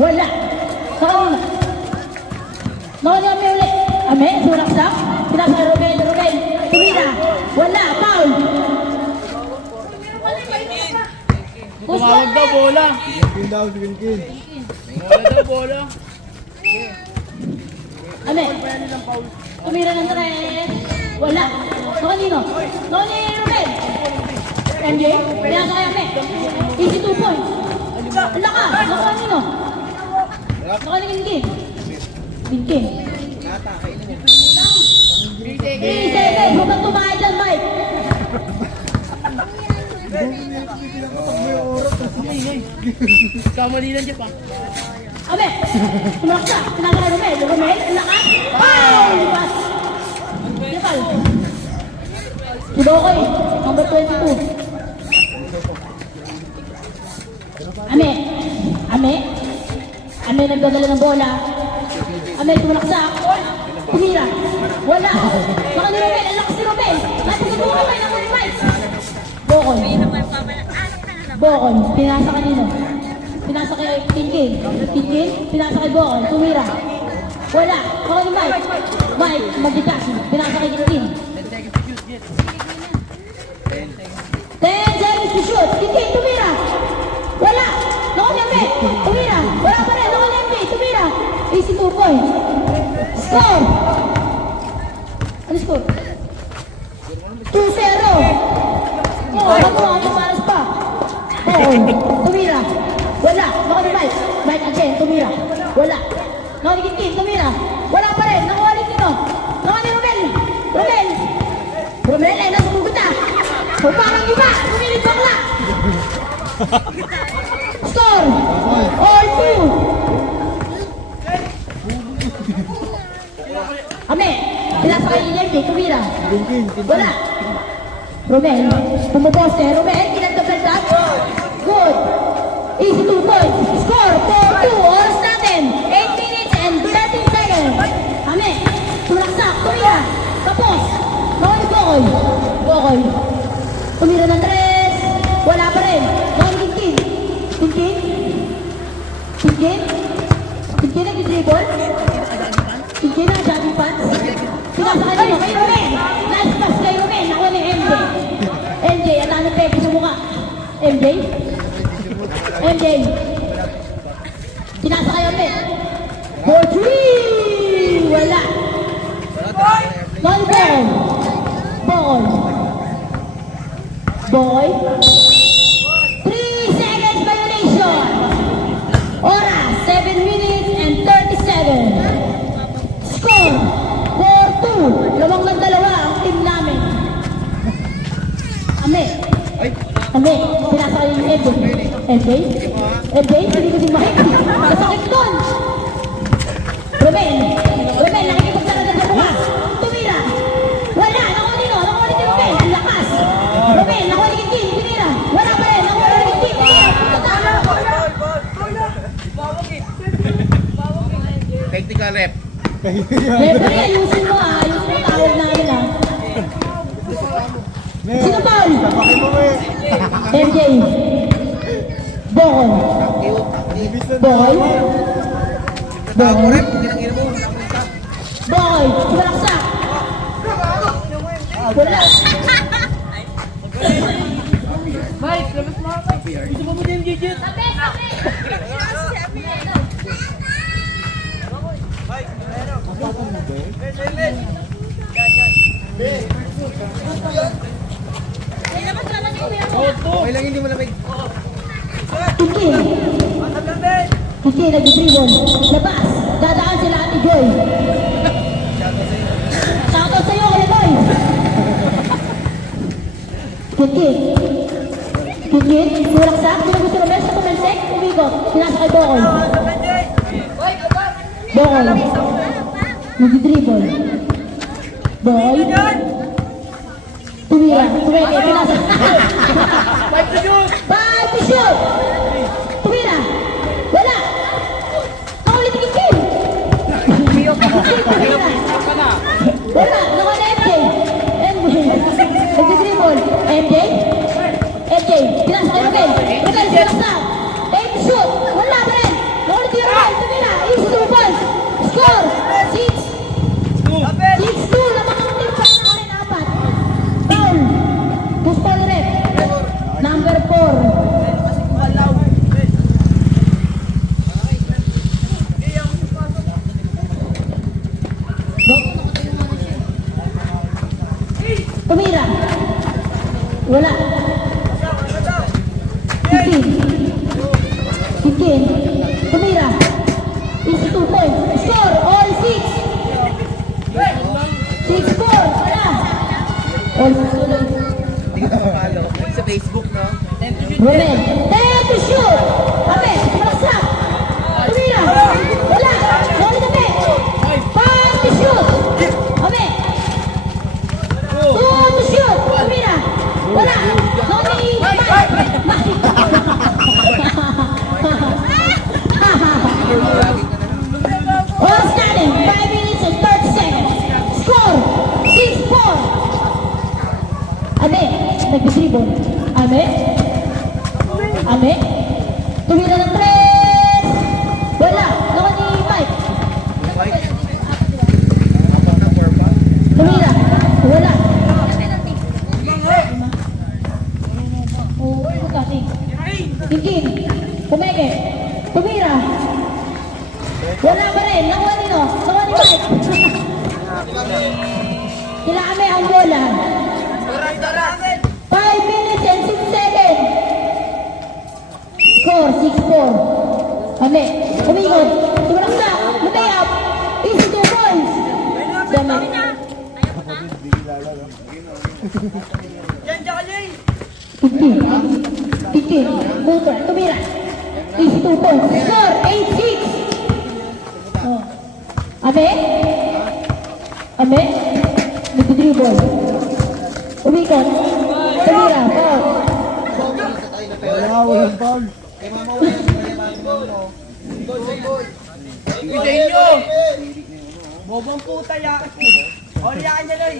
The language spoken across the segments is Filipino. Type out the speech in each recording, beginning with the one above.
Wala. Sa kanina. Noon yung may uli. Ame, sulaksak. Pinasa kay Romel. Romel. Tumira. Wala. Foul. Tumawag daw bola. Kin daw, kin. Bola daw bola. Ame. Tumira ng tres. Wala. Sa kanino? Noon yung Romel. MJ. Pinasa kay Ame. Easy 2 points. Wala ka. Sa kanino? Sa kanino King? King. Sige, huwag kang tumahay dyan, Mike. Kamali lang dyan pa. Abe, tumalak siya. Pinasa kay Romel. Romel, ang lakas. Foul! Lipas. Lipas. Kidokoy, number 22. Ame. Ame. Ame nagdadala ng bola. Ame tumalak siya. Tumira. Wala. Baka ni Romel, ang lakas ni Romel. Nasa ni Romel, ang ulit Mike. Bokon. Bokon, pinasa kanino? Pinasa kay Kinkin. Kinkin, pinasa kay Bokon. Tumira. Wala. Baka ni Mike. Mike, magdikas. Pinasa kay Kinkin. 10 seconds to shoot. Kinkin, tumira. Wala. Naku ni Ame. Tumira. Wala pa rin. Naku ni Ame. Tumira. Easy 2 points. Score. Ano score? 2-0. Ano maras pa? Oo. Tumira. Wala. Naku ni Mike. Mike again. Tumira. Wala. Naku ni Kinkin. Tumira. Wala pa rin. Naku ni Kino. Naku ni Romel. Romel. Romel ay nasa mugot na. O parang iba. Pumilit bakla. Score. All 2. Ame. Pinasa kay Yembe. Tumira. Wala. Romel. Pumubose. Romel. Kinagdagdag. Good. Easy 2 points. Score. 4-2. Oras natin. 8 minutes and 13 seconds. Ame. Tulaksak. Tumira. Tapos. Nakuli Bokoy. Bokoy. Tumira ng tres. Wala pa rin. Nakuli Kinkin. Kinkin. Kinkin. Kinkin nag-dribble. Kinkin nag-jogging pants. Pinasa ka nyo kay Romel. Last pass kay Romel. Nakuha ni MJ. MJ, at ano peke sa mukha? MJ? MJ. Pinasa kay Romel. Ball 3. Wala. Non-ball. Ball. Boy. 3 seconds violation. Oras, 7 minutes and 37. Score, 4-2. Lamang ng dalawa ang team namin. Ame. Ame, pinasa kayo yung Ede. Ede? Ede? Hindi ko din makikita. Masakit doon. Romel. Romel, nakikipagsaradad sa mukha. Tumira. Wala. Nakunin o. Nakunin ni Romel. Ang lakas. Romel, nakunin ni Kinkin. Tumira. Wala pa rin. Nakunin ni Kinkin. Technical rep. Referee, ayusin mo ah. Ayusin mo tawag namin ah. Sino Paul? MJ. Bokon. Bokoy. Bokoy. Bokoy. Sumalaksak. Wala. Mike, labas mo ako. Gusto mo din gigit? Okay lang hindi mo lamig. Kinkin. Kinkin, nag-dribble. Labas. Dadaan sila Ate Joy. Shoutout sa'yo, Kuya Boy. Kinkin. Kinkin. Kulaksak. Sino gusto Romel sa kumensek? Umigot. Pinasa kay Bokol. Bokol. Nag-dribble. Boy. Tumira. Tumira. Pinasa. Five to shoot! 5 to shoot! Tumira! Wala! Nakulit ni Kinkin! Tumira! Wala! Nakuha na MJ! MJ! Nag-dribble! MJ! MJ! Pinasa kay Robel! Robel! Pinasa! 8 to shoot! Wala pa rin! Nakulit ni All tuloy. Hindi ka mapalo. Sa Facebook, no? Romel, 10 to shoot! Ame, malaksak! Tumira! Wala! Wala na me! 5 to shoot! Ame! 2 to shoot! Tumira! Wala! Noni! All standing! 5 minutes and 30 seconds! Score! 6-4! Ame, nag-dribble. Ame? Ame? Tumira ng 3! Wala! Naku ni Mike. Apat na 4 pa. Tumira. Wala. Oo, kasi. Tingin. Pumeke. Tumira. Wala pa rin. Nakuha nino. Nakuha ni Mike. Kila Ame ang bola. 5 minutes and 6 seconds. Score, 6-4. Ame, umikot. Tumalaksak. Lumay up. Easy 2 points. Dami. Tiki. Cooper. Tumira. Easy 2 points. Score, 8-6. Oh. Ame. Ame. Nag-dribble. Umikot. Tumira. Foul. Walang foul. Bisayin nyo! Bobong puta yan! O, liyakan niya lang!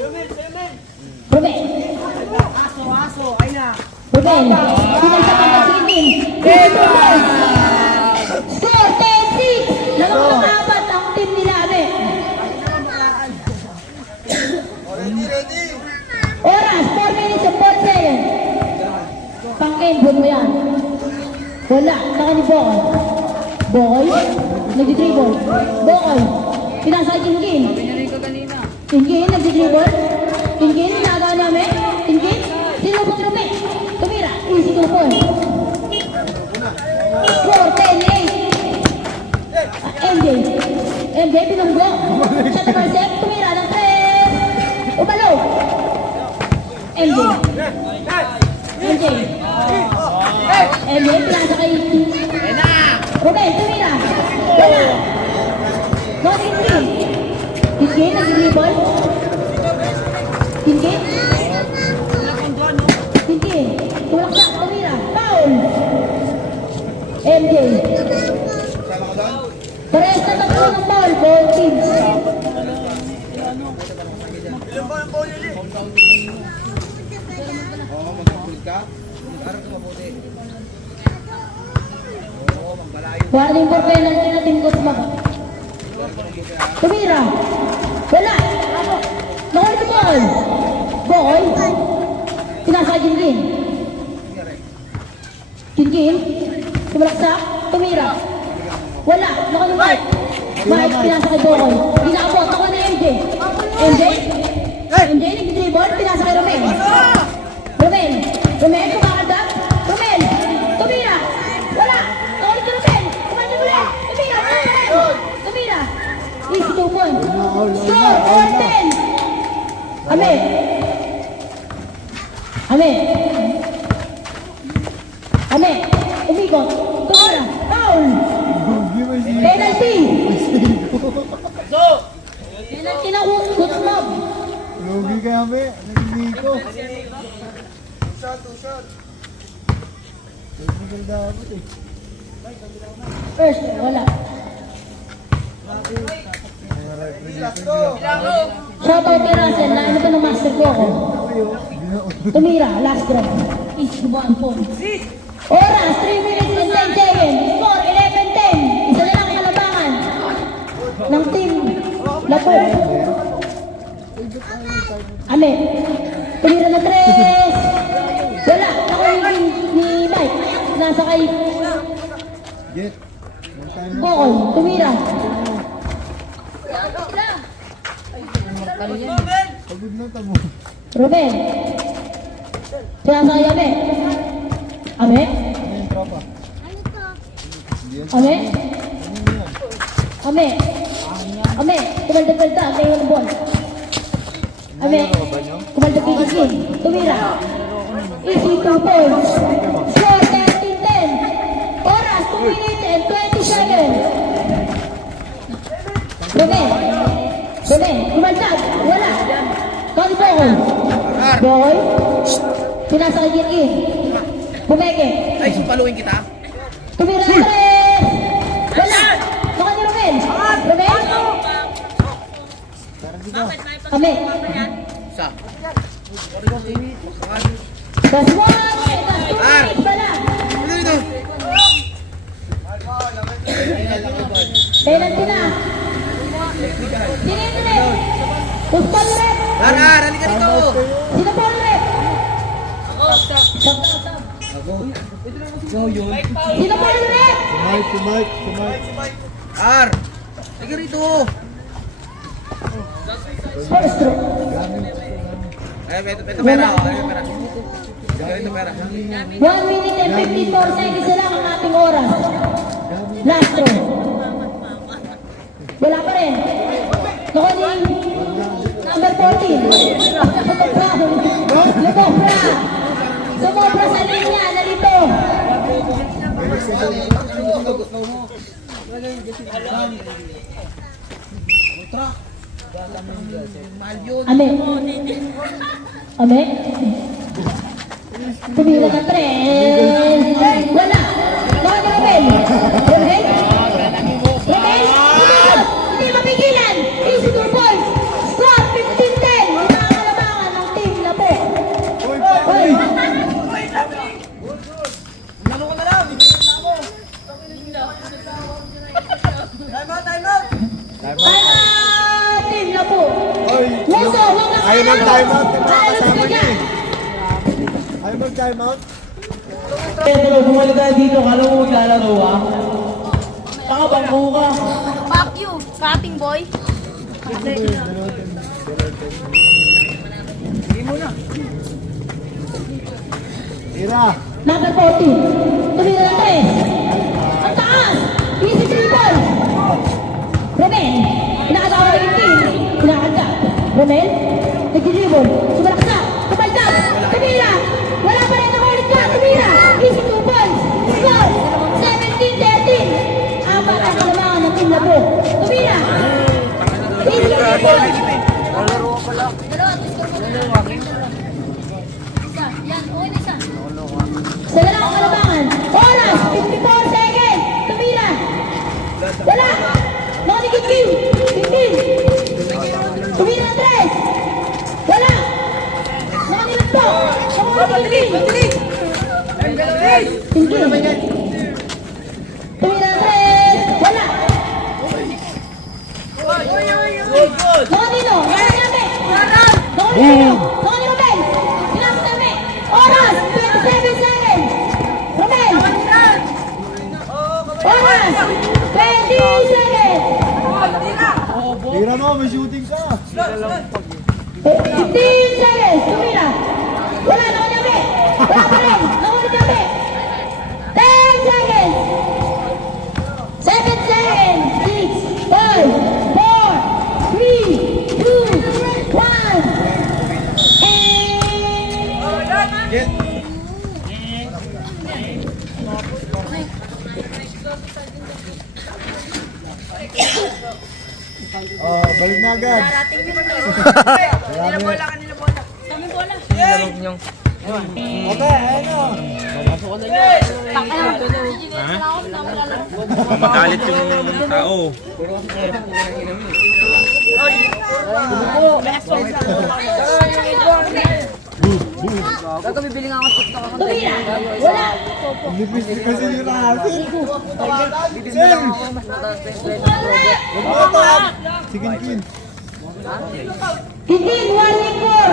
Romel. Aso! Ay na! Romel. Pinagsakan na si Indin. Score, 10-6. Nakakaapat ang team nila, Ame. Oras, 4 minutes and 4 seconds. Pang-end, buwan mo yan. Wala, naka ni Bokoy. Bokoy, nag-dribble. Bokoy, pinasa kay Tingin. Tingin, nag-dribble. Tingin, nagawa namin. Tingin, sinubot Rome. Tumira, easy 2 points. Score, 10-8. MJ, pinunggo. Shot number 7, tumira ng 3. Umalo. MJ, pinasa kay Romel, tumira. Wala. Not in 3. Tingin, nag-dribble. Tingin. Tingin. Tulaksak, tumira. Foul. MJ. Parehas na tatlo ng foul. Ball teams. Oo, mag-food ka. Harap ka mabuti. Oo, magbalayo. Warning for penalty na Team Guzman. Tumira. Wala. Nakal the ball. Boy. Pinasa Gingin. Gingin. Tumalaksak. Tumira. Wala. Nakal ni Mike. Mike, pinasa kay Boy. Ginabot. Ako ni MJ. MJ. MJ, nag-dribble. Pinasa kay Romel. Romel. Romel, kumakagdag. Romel. Tumira. Wala. Nakal ni Romel. Kumakagdag ulit. Tumira. Tumira. Easy 2 points. Score, 4-10. Ame. Umikot. Tumira. Foul. Penalty. Penalty na Guzman. Lugi kami. Nagigiko. Shot. Technical dapat eh. First, wala. Mga referee. Shoutout kay Russell na ano pa ng master ko ako. Tumira, last drop. Is 1 point. Oras, 3 minutes and 10 seconds. Score, 11-10. Isa na lang ang kalabangan ng team Lapo. Ame, tumira na 3. Wala, ako yung ni Mike. Nasa kay Jet. One time na. Bokoy, tumira. Pagod na tamo. Ruben. Pinasa kay Ame. Ame? Ano yung tropa? Ame? Ame? Ame, tumaldag-talda, kayo ng ball. Ame, kumaldag kay Isin. Tumira. Easy 2 points. Score 13-10. Oras 2 minutes and 20 seconds. Romel. Kumaldag. Wala. Kali Bokol. Bokol. Pinasa kay Gin. Pumeke. Ay, sumpaluin kita. Tumira 3. Wala. Saka ni Romel. Ame. Isa. Das 1. Das 2 minutes. Wala. Ano dito? Penalty na. Sino rin? Puspal rin. Halika dito. Sino po rin? Sino po rin? Sumike. Halika rito. First throw. Ay, ito pera. Ito pera. 1 minute and 54 seconds na lang ang ating oras. Last throw. Wala pa rin. Nakuha ni number 14. Sumobra sa linya. Nalito. Ame. Tumira na 3. Wala. Nakuha ni Romel. Hindi mapigilan. Easy 2 points. Score 15-10. Nakakalabangan ng team na po. Hoy. Lalo ka na lang. Time out. Team na po. Muso, huwag na Ayaw mag-time out. Halos ka dyan. Ayaw mag-time out. Pero bumalik tayo dito. Kala mo maglalaro ah. Saka bangko ka. Fuck you, fatting boy. Tira. Number 14. Tumira ng 3. Ang taas. Easy 3 points. Romel. Pinakatawa yung team. Pinakanta. Romel. Nag-dribble. Sumalaksa. Kumaldag. Tumira. Wala pa rin nakulit ka. Tumira. Easy 2 points. Score. 17-13. Apat ang kalamangan ng team Labo. Tumira. Easy 3 points. Sa dalawang kalabangan. Oras. 54 seconds. Tumira. Wala. Nakuligid Kim. 15. Tumira ng 3. Wala. Nakuligid po. Nakuligid Kim. Tumira ng 3. Wala. Nakunino. Nakunino. Romel. Pinasok kami. Oras. 27 seconds. Romel. Oras. 20 seconds. Tira mo, may shooting ka. 15 seconds. Tumira. Wala. Nakunino kami. Wala pa rin. Nakunino kami. 10 seconds. 7 seconds. 6, 5, 4, 3, 2, 1. Oh, balik na agad. Magalit yung tao. Tumira. Wala. Nipis kasi yung asin. Sige, Kin. Kikin, warning for.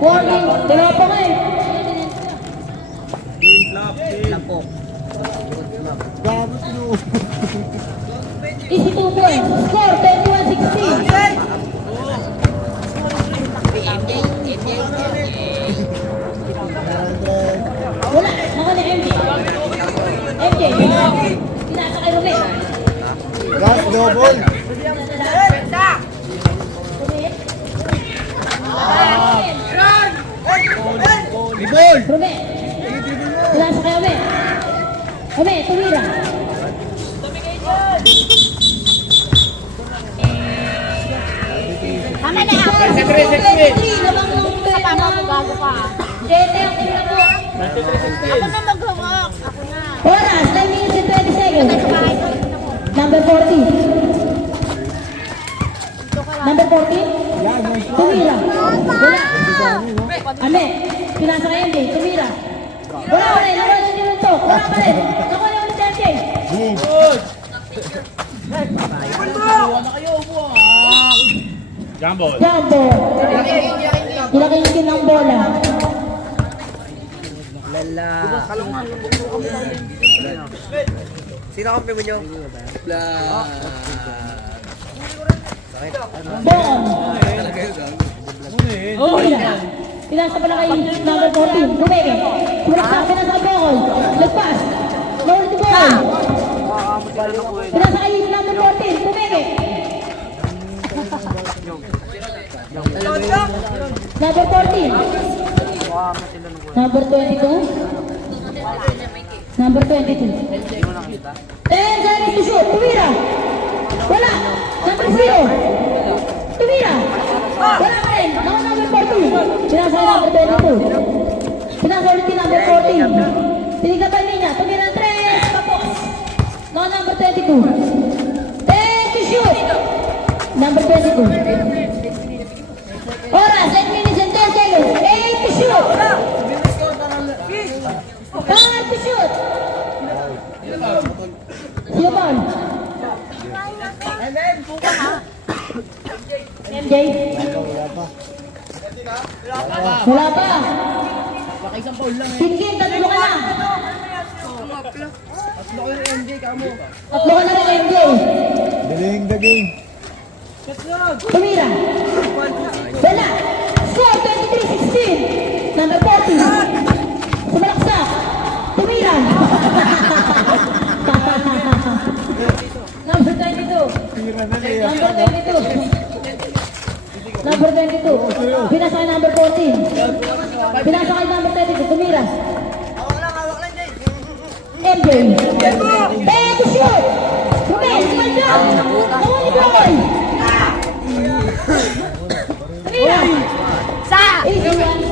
Warning. Wala pa nga eh. Dapat mo. Easy 2 points. Score 21-16. Wala. Mga na MJ. MJ. Pinasa kay Romel. Last double. Dribble! Rome. Pinasa kay Ome. Ome, tumira. Tama na ako. 23, lamang ng Sa tama mo, gago ka. Jete, ang tingnan mo. Ako na mag-hawak. Ako na. Oras, 9 minutes and 20 seconds. Sa bahay ko. Ito ko. Number 40. Number 40. Yan, nice one. Tumira. Wala. Ame, pinasa kay MJ. Tumira. Wala pa rin. Nawala na yung to. Wala pa rin. Nakuha na ulit si MJ. Boom! Jumbo. Jumbo. Pinakingin ng bola. Sino ang mo nyo? Bon. Tumira. Pinasa pala kay number 14. Bumeke. Pinasa kay Bocol. Lagpas. Lower to goal. Pinasa kay number 14. Bumeke. Number 14. Number 22. Number 22. 10 seconds to shoot. Tumira. Wala. Number 0. Tumira. Wala pa rin. Ako number 14. Pinasa kay number 22. Pinasa ulit kay number 14. Tinigatan niya. Tumira 3. Tapos. Ako number 22. 10 to shoot. Number 22. Oras, 8 minutes and 10 seconds. 8 to shoot. 5 to shoot. Sino ba? MJ? Wala pa. Tingin, tatlo ka na. Tatlo ka na rin, MJ. Delaying the game. Tumira. Wala. Score 23-16. Number 40. Sumalaksak. Tumira. Number 22. Tira na na yan. Number 22. Number 22. Pinasa kay number 14. Pinasa kay number 22. Tumira. MJ. Pay to shoot. Rumel, smile down. Nakuha ni Boy. Tumira. Sa! Easy one.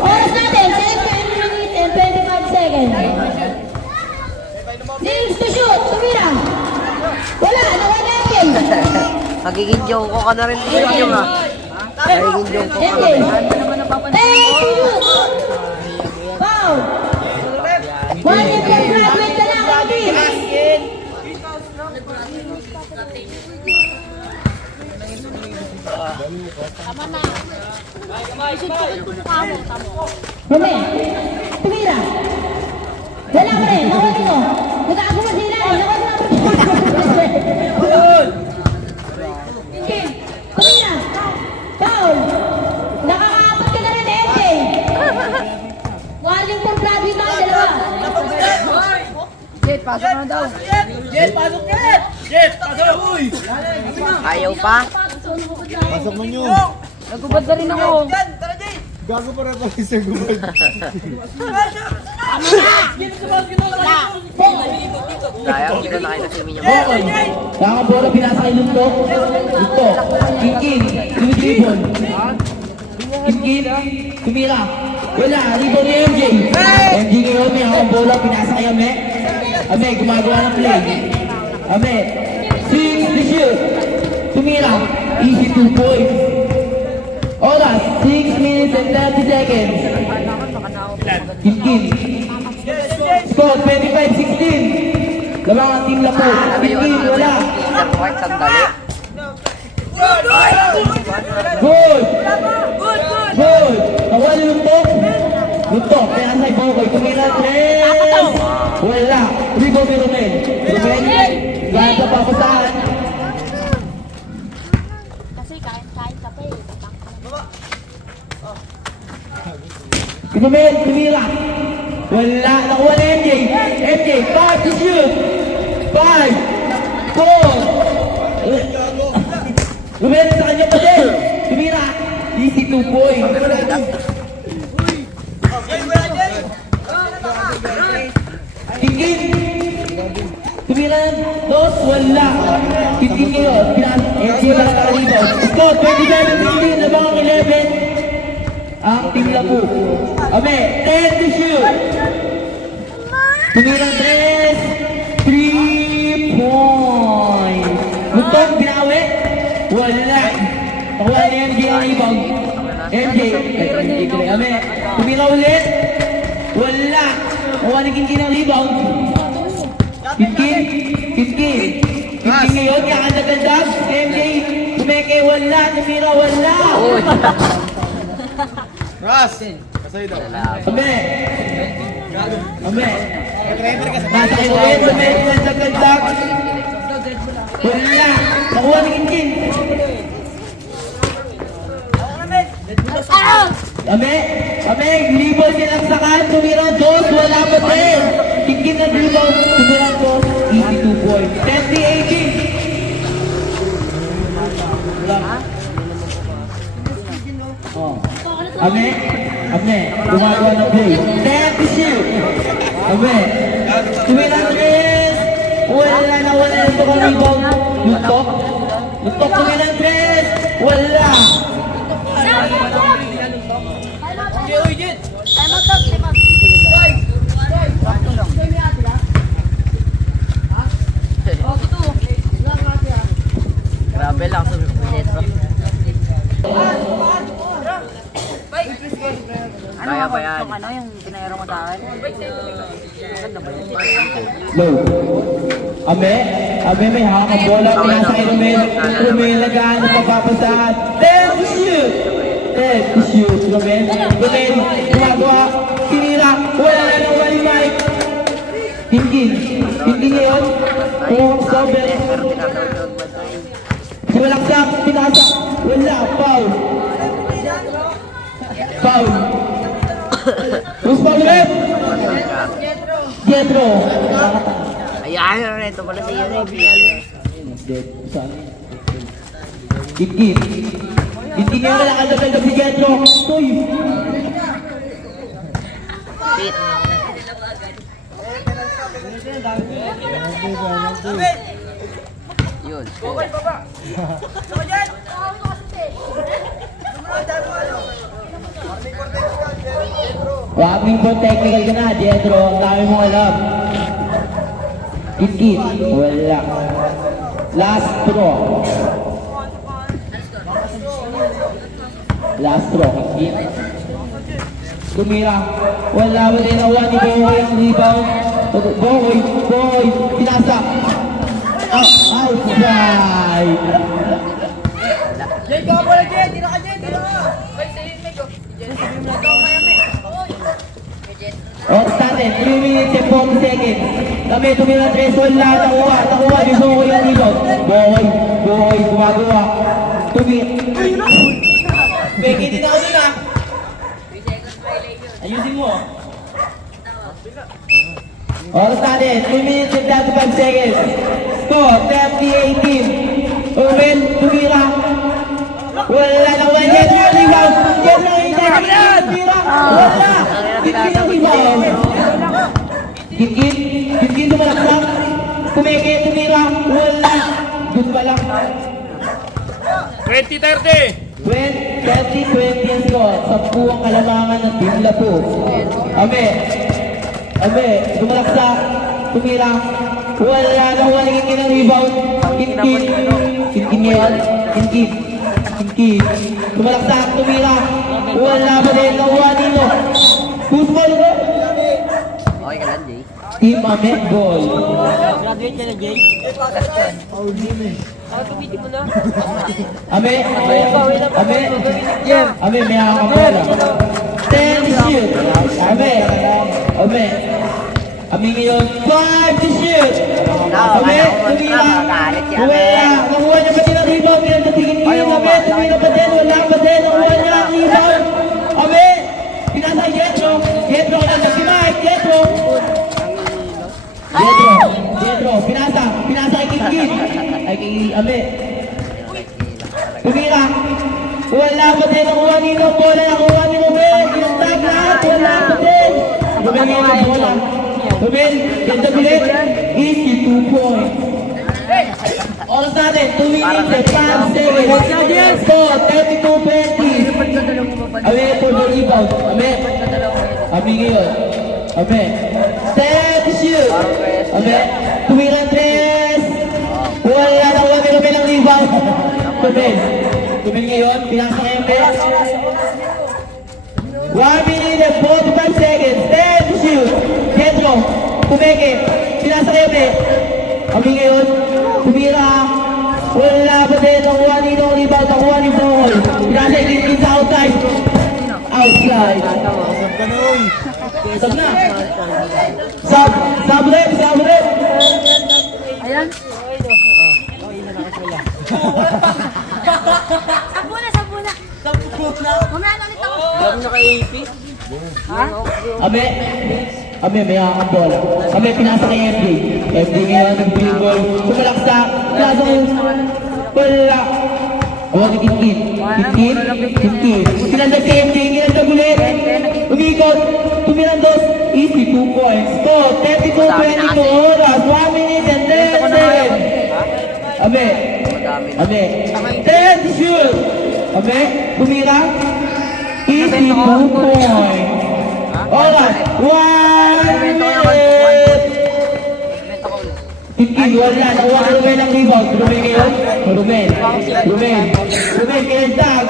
Oras natin, 7 minutes and 25 seconds. Needs to shoot. Tumira. Wala, nakuha na MJ. Magiging joke ko ka na rin dito yung ha. Magiging joke ko ka MJ. Pay to shoot. Foul. One year plus graduate ka lang, MJ. Tama na. Isip ko yung mukha mo. Tama. Rome, tumira. Wala pa rin, nakuha nito. Nagkakagulo sila eh, nakuha nila. Tumira. Foul. Nakakaapat ka na rin, MJ. Warning for graduate na ang dalawa. Ayaw pa? Pasok mo nyo. Nagubad na rin ako. Gago pa rin ako sa gubad. Sayang, hindi ko nakita si Minyo. Bocol. Nakabola pinasa kay Lunto. Lunto. King. Tumitibon. King. Tumira. Wala. Rebound ni MJ. MJ kay Ome. Ang bola pinasa kay Ame. Ame, gumagawa ng play. Ame. 6 to shoot. Tumira. Easy 2 points. Oras. 6 minutes and 30 seconds. King. Score 25-16. Lamang ang team Lapo. King. Wala. Kahit sandali. Good! Good! Nawala yung Luntok. Luntok, kaya sa Bocol. Tumira 3. Wala. Rebound ni Romel. Romel. Gaya sa papasahan. Kasi kain ka pa eh. Romel, tumira. Wala. Nakuha na MJ. MJ, 5 to shoot. 5. 4. Romel, sa kanya pa din. Tumira. Easy 2 points. Kinkin! Tumira ng dos, wala. Kinkin ngayon, MJ lang nakalibaw. Scott, 27-16, labang 11. Ang team Lapu. Ame, 10 to shoot. Tumira ng 3 points. Lutong, binawi. Wala. Nakuha ni MJ ang ibang. MJ, Ame, tumira ulit. Wala. Nakuha ni Kinkin ang rebound. Kinkin ngayon, kakandagandag. MJ, tumeke, wala. Tumira, wala. Ras! Kasay daw. Ame. Nasa kayo ulit, tumeke, kakandagandag. Wala. Nakuha ni Kinkin. Ame, libon sinaksakan, tumira dos, wala pa din. Kinkin na libon, tumira dos, 82 points. 10-18. Oh. Ame, gumagawa ng play. 10 to shoot. Ame, tumira tres. Wala na, wala na ito kong rebound. Lutok, tumira tres. Wala. Grabe lang sa Petro. Kaya ba yan? Yung pinayaro mo sa akin? Low. Ame, may hawak ang bola. Pinasa kay Romel, lagaan ng pagpapasahan. 10 to shoot. Romel, gumagawa. Sinira, wala na ng one mic. Kinkin ngayon. Kung sober. Simalaksak, pinasa. Wala, foul. Who's foul ulit? Jetro. Ayan, ito pala si Yuri. Kinkin ngayon, nakadagdag si Jetro. Uy. Pit. Yun. Waging po technical ka na, Jetro. Ang dami mong alam. Kinkin. Wala. Last throw. Kinkin. Tumira. Wala mo din nawa ni Boy ang rebound. Boy. Pinasa. Outside. Started, 3 minutes and 40 seconds. Kami tumira 3, wala, nakuha, ni Boy ang rebound. Boy, gumagawa. Tumira. Beki din ako dun ah. Ayusin mo. Started, 3 minutes and 35 seconds. Score, 30-18. Owen, tumira. Wala na, wala. Jetro, rebound. Jetro, tumira. Wala. Kinkin ang rebound. Kinkin tumalaksak. Kumeke, tumira. Wala. Good pa lang. 20-30. 30-20 ang score. 10 ang kalamangan ng Team Lapu. Ame, tumalaksak. Tumira. Wala na, wala. Kinkin ang rebound. Kinkin ngayon. Kinkin. Tumalaksak, tumira. Wala pa din. Nakuha nito. Football ko. Okay ka lang, Jay. Team Ame, goal. Graduate ka na, Jay? Ame, may hawak ang bola. 10 to shoot. Ame ngayon, 5 to shoot. Ame, tumira. Nakuha niya pa din ang rebound. Pinatatigin ngayon. Ame, tumira pa din. Wala pa din. Nakuha niya ang rebound. Ame, pinasa Jetro. Jetro, nasa si Mike. Jetro, pinasa kay Kinkin. Ay, kay Ame. Tumira. Wala pa din. Nakuha nino. Bola nakuha ni Ruben. Ginastag lahat. Wala pa din. Bumingin ang bola. Romel, ganda ulit. Easy, 2 points. Oras natin, 2 minutes and 5 seconds. Score, 32-20. Ame for the rebound. Ame. Ame ngayon. Ame. Step shoot. Ame. Tumirang 3. Wala na kuha ni Romel ang rebound. Romel. Romel ngayon, pinasa kay Ame. 1 minute and 45 seconds. Step shoot. Pedro. Tumeke. Pinasa kay Ame. Ame ngayon. Tumira. Wala pa din. Nakuha nito ang rebound. Nakuha ni Ball. Pinasa kay sa outside. Outside. Sab ka na, uy. Sab na. Sab rep. Ayan. Sabuna. Mamaya na ulit ako. Ame, may ang bola. Ame, pinasa kay FD. FD ngayon, nag-dribble. Sumalaksak. Pinasa ko. Wala. O, ni Kinkin. Pinandag kay FD. Kinandag ulit. Umikot. Tumirang 2. Easy, 2 points. Score, 32-22 oras. 1 minute and 10 seconds. Ame. 10 shoot. Ame, tumira. Easy, 2 points. Oras, 1 minute. Kinkin, wala. Nakuha ka Romel ang rebound. Romel ngayon. Romel, kinandag.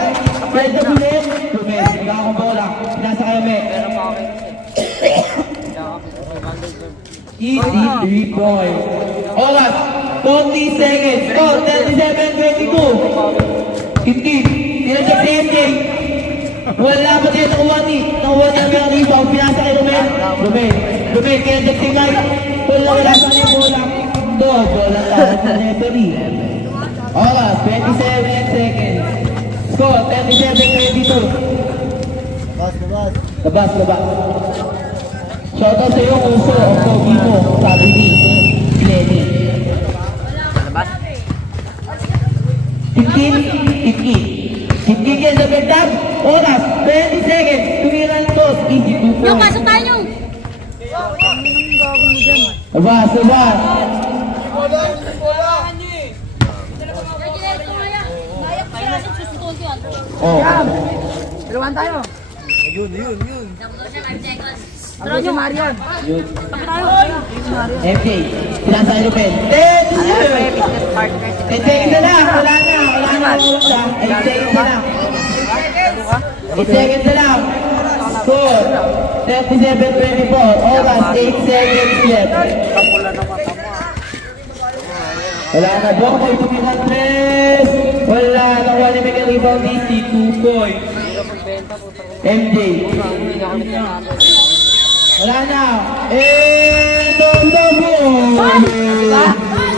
Kinandag ulit. Romel, nagkakabola. Pinasa kayo, Ame. Easy, 3 points. Oras, 40 seconds. Oh, 37-22. Kinkin, tinandag si MJ. Wala pa din nakuha ni Ame ang rebound. Pinasa kay Romel. Romel, kinandag si Mike. Wala sa kanya bola. Bola tawag sa referee. Oras, 27 seconds. Score, 37-22. Labas. Shoutout sa iyo, uso ang pogi mo, sabi ni Lenny. Kinkin yan sa bentag. Oras, 20 seconds. Tumiran to, easy 2 Yung points. pasok tayo. Labas. Oh. Dalawan tayo. Yun. Ano si Marian? Yun. MJ, pinasa kay Ruben. 10 seconds. 10 seconds na lang. Wala na. 8 seconds na lang. 8 seconds na lang. Score. 37-24. Oras, 8 seconds left. Wala na. Bokoy, tumihan 3. Wala na. Wala na may rebound easy. 2 points. MJ. Wala na. And the ball.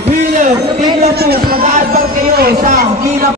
Winner, Tigla po. Mag-aadbang kayo sa Tigla